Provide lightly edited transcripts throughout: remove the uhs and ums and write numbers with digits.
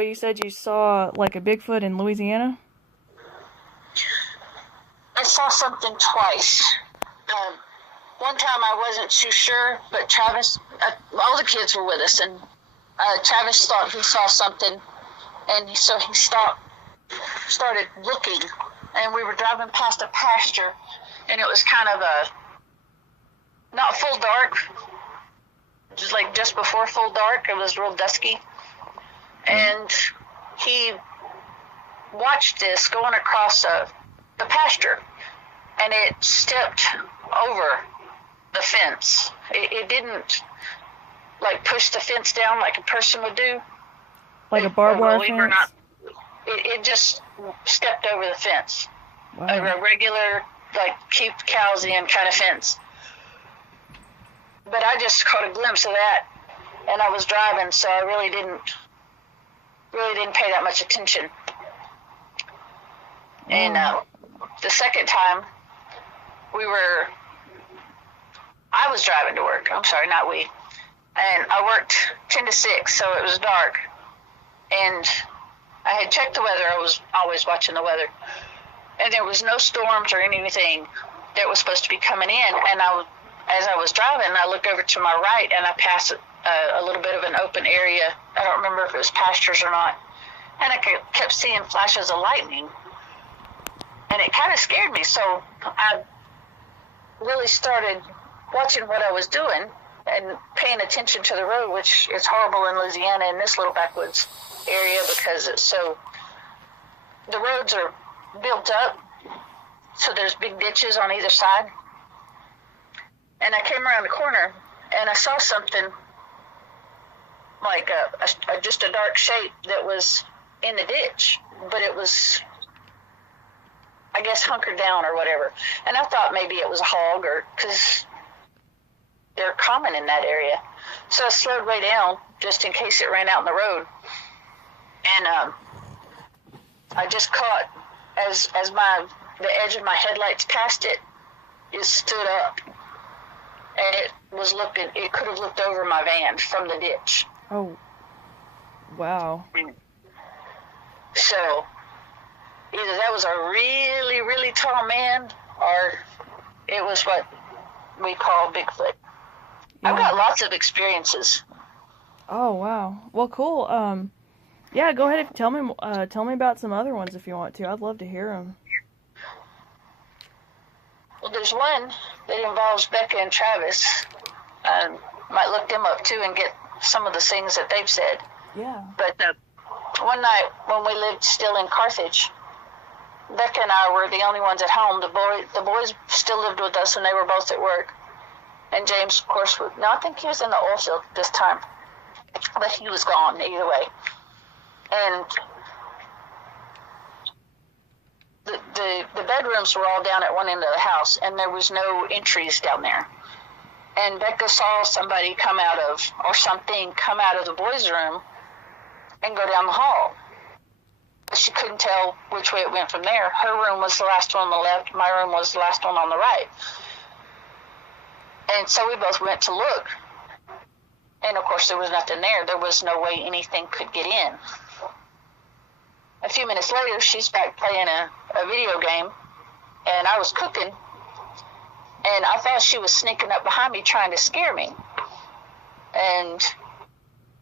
So you said you saw like a Bigfoot in Louisiana? I saw something twice. Um, One time I wasn't too sure, but Travis, all the kids were with us, and Travis thought he saw something, and so he started looking, and we were driving past a pasture, and it was kind of not full dark, just like just before full dark. It was real dusky, and he watched this going across the pasture, and it stepped over the fence. It didn't like push the fence down like a person would do. Like a barbed wire fence? It just stepped over the fence. Wow. A regular, like, keep cows in kind of fence. But I just caught a glimpse of that, and I was driving, so I really didn't pay that much attention. And the second time, I was driving to work. I'm sorry, not we. And I worked 10 to 6, so it was dark. And I had checked the weather. I was always watching the weather. And there was no storms or anything that was supposed to be coming in. And as I was driving, I looked over to my right, and I passed a little bit of an open area. I don't remember if it was pastures or not. And I kept seeing flashes of lightning. And it kind of scared me. So I really started watching what I was doing and paying attention to the road, which is horrible in Louisiana in this little backwoods area because the roads are built up, so there's big ditches on either side. And I came around the corner and I saw something like just a dark shape that was in the ditch, but it was, I guess, hunkered down or whatever. And I thought maybe it was a hog, or because they're common in that area. So I slowed way down just in case it ran out in the road. And I just caught, as the edge of my headlights passed it, it stood up. And it could have looked over my van from the ditch. Oh, wow. So either that was a really, really tall man, or it was what we call Bigfoot. Yeah. I've got lots of experiences. Oh, wow. Well, cool. Yeah, go ahead and tell me about some other ones if you want to. I'd love to hear them. Well, there's one that involves Becca and Travis. Might look them up too and get some of the things that they've said. Yeah. But one night when we lived still in Carthage, Becca and I were the only ones at home. The boys still lived with us, and they were both at work. And James, of course, I think he was in the oil field this time, but he was gone either way. And the bedrooms were all down at one end of the house, and there was no entries down there. And Becca saw somebody come out of the boys' room and go down the hall. But she couldn't tell which way it went from there. Her room was the last one on the left. My room was the last one on the right. And so we both went to look. And, of course, there was nothing there. There was no way anything could get in. A few minutes later, she's back playing a video game, and I was cooking, and I thought she was sneaking up behind me trying to scare me. And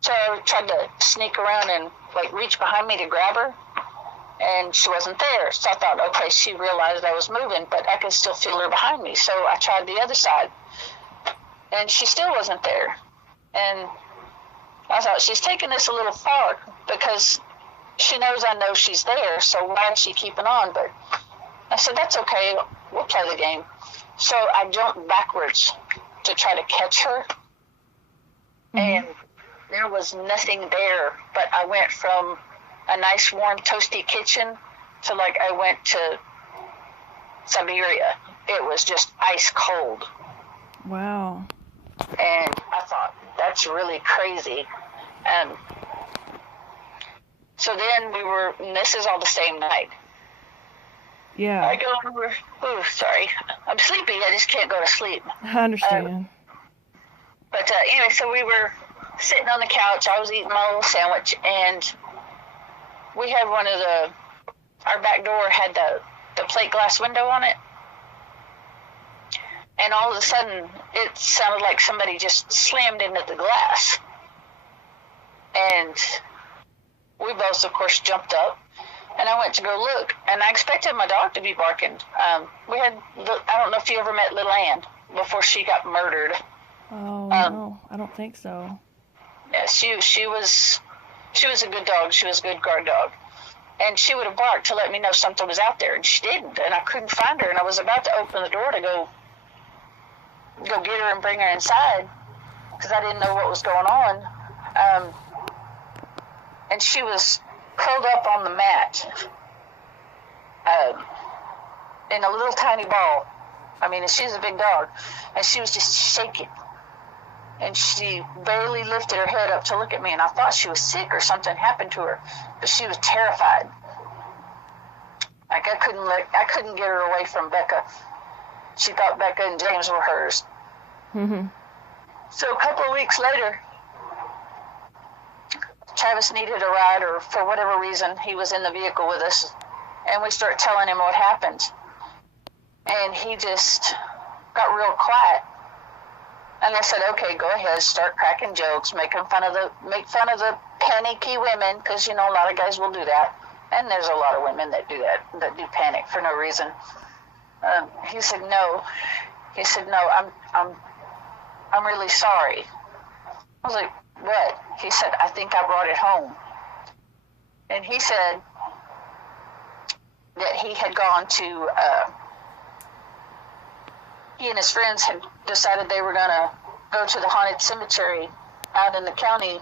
so I tried to sneak around and, like, reach behind me to grab her, and she wasn't there. So I thought, okay, she realized I was moving, but I could still feel her behind me. So I tried the other side, and she still wasn't there. And I thought, she's taking this a little far because she knows I know she's there, so why is she keeping on? But I said, that's okay, we'll play the game. So I jumped backwards to try to catch her, and there was nothing there, but I went from a nice warm toasty kitchen to like I went to Siberia. It was just ice cold. Wow. And I thought, that's really crazy. And so then and this is all the same night. Yeah. I go over, sorry. I'm sleepy, I just can't go to sleep. I understand. But anyway, so we were sitting on the couch, I was eating my little sandwich, and we had our back door had the plate glass window on it. And all of a sudden, it sounded like somebody just slammed into the glass. And we both, of course, jumped up. And I went to go look, and I expected my dog to be barking. I don't know if you ever met Little Ann before she got murdered. Oh, no, I don't think so. Yeah, she was a good dog. She was a good guard dog. And she would have barked to let me know something was out there, and she didn't. And I couldn't find her, and I was about to open the door to go get her and bring her inside because I didn't know what was going on. And she was curled up on the mat in a little tiny ball. I mean, she's a big dog, and she was just shaking. And she barely lifted her head up to look at me, and I thought she was sick or something happened to her, but she was terrified. Like I couldn't get her away from Becca. She thought Becca and James were hers. Mm-hmm. So a couple of weeks later, Travis needed a ride, or for whatever reason, he was in the vehicle with us, and we started telling him what happened. And he just got real quiet. And I said, okay, go ahead, start cracking jokes, make fun of the panicky women, because, you know, a lot of guys will do that. And there's a lot of women that do that, that do panic for no reason. He said, no. He said, no, I'm really sorry. I was like, what? He said, I think I brought it home. And he said that he had gone to, he and his friends had decided they were going to go to the haunted cemetery out in the county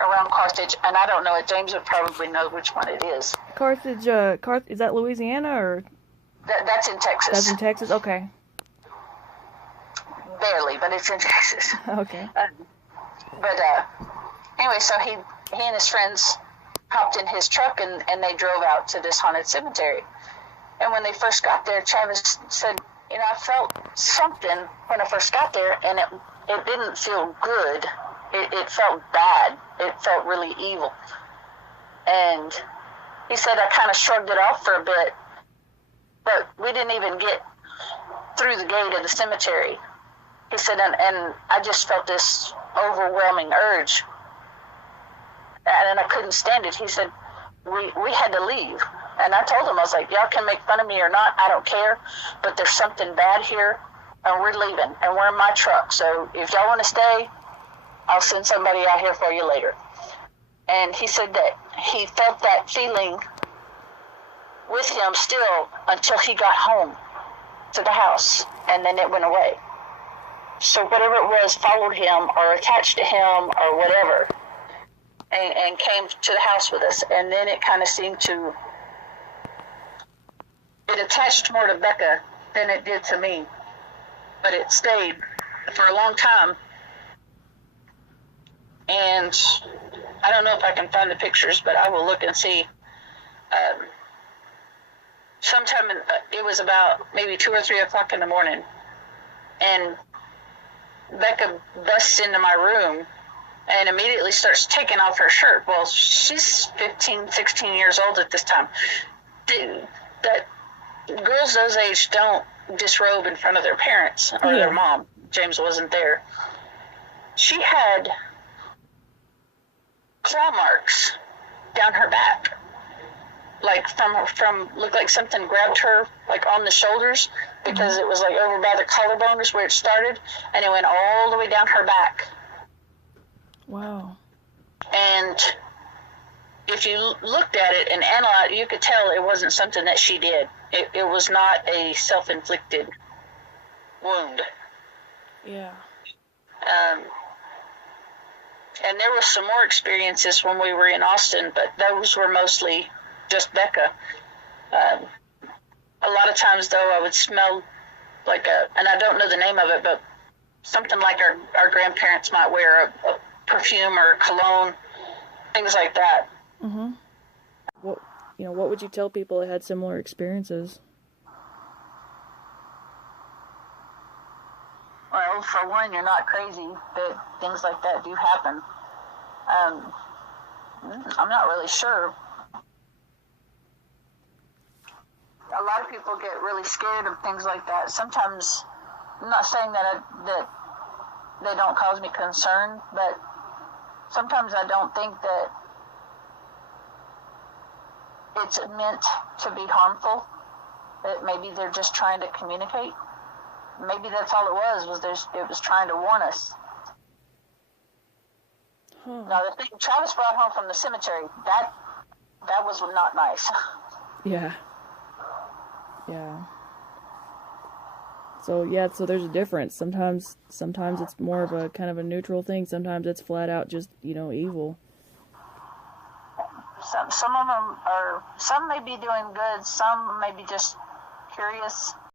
around Carthage, and I don't know it. James would probably know which one it is. Carthage, is that Louisiana, or? That's in Texas. That's in Texas? Okay. Barely, but it's in Texas. Okay. Anyway, so he and his friends hopped in his truck, and they drove out to this haunted cemetery. And when they first got there, Travis said, you know, I felt something when I first got there, and it didn't feel good. It felt bad. It felt really evil. And he said I kind of shrugged it off for a bit, but we didn't even get through the gate of the cemetery. He said, and I just felt this overwhelming urge, and I couldn't stand it. He said, we had to leave. And I told him, I was like, y'all can make fun of me or not, I don't care, but there's something bad here, and we're leaving, and we're in my truck. So if y'all want to stay, I'll send somebody out here for you later. And he said that he felt that feeling with him still until he got home to the house, and then it went away. So whatever it was followed him or attached to him or whatever, and came to the house with us. And then it kind of seemed to, it attached more to Becca than it did to me, but it stayed for a long time. And I don't know if I can find the pictures, but I will look and see. Sometime it was about maybe 2 or 3 o'clock in the morning, and Becca busts into my room and immediately starts taking off her shirt. Well, she's 15, 16 years old at this time. Girls those age don't disrobe in front of their parents or their mom. James wasn't there. She had claw marks down her back, like from looked like something grabbed her like on the shoulders, because it was like over by the collarbone is where it started, and it went all the way down her back. Wow. And if you looked at it and analyzed, you could tell it wasn't something that she did. It was not a self-inflicted wound. Yeah. And there were some more experiences when we were in Austin, but those were mostly just Becca. A lot of times, though, I would smell like and I don't know the name of it, but something like our grandparents might wear, a perfume or cologne, things like that. Mm-hmm. What would you tell people that had similar experiences? Well, for one, you're not crazy, but things like that do happen. I'm not really sure a lot of people get really scared of things like that. Sometimes, I'm not saying that that they don't cause me concern, but sometimes I don't think that it's meant to be harmful. That maybe they're just trying to communicate. Maybe that's all it was it was trying to warn us. Huh. Now, the thing Travis brought home from the cemetery, that was not nice. Yeah. Yeah. So there's a difference. Sometimes it's more of a kind of a neutral thing. Sometimes it's flat out just, evil. Some of them some may be doing good, some may be just curious.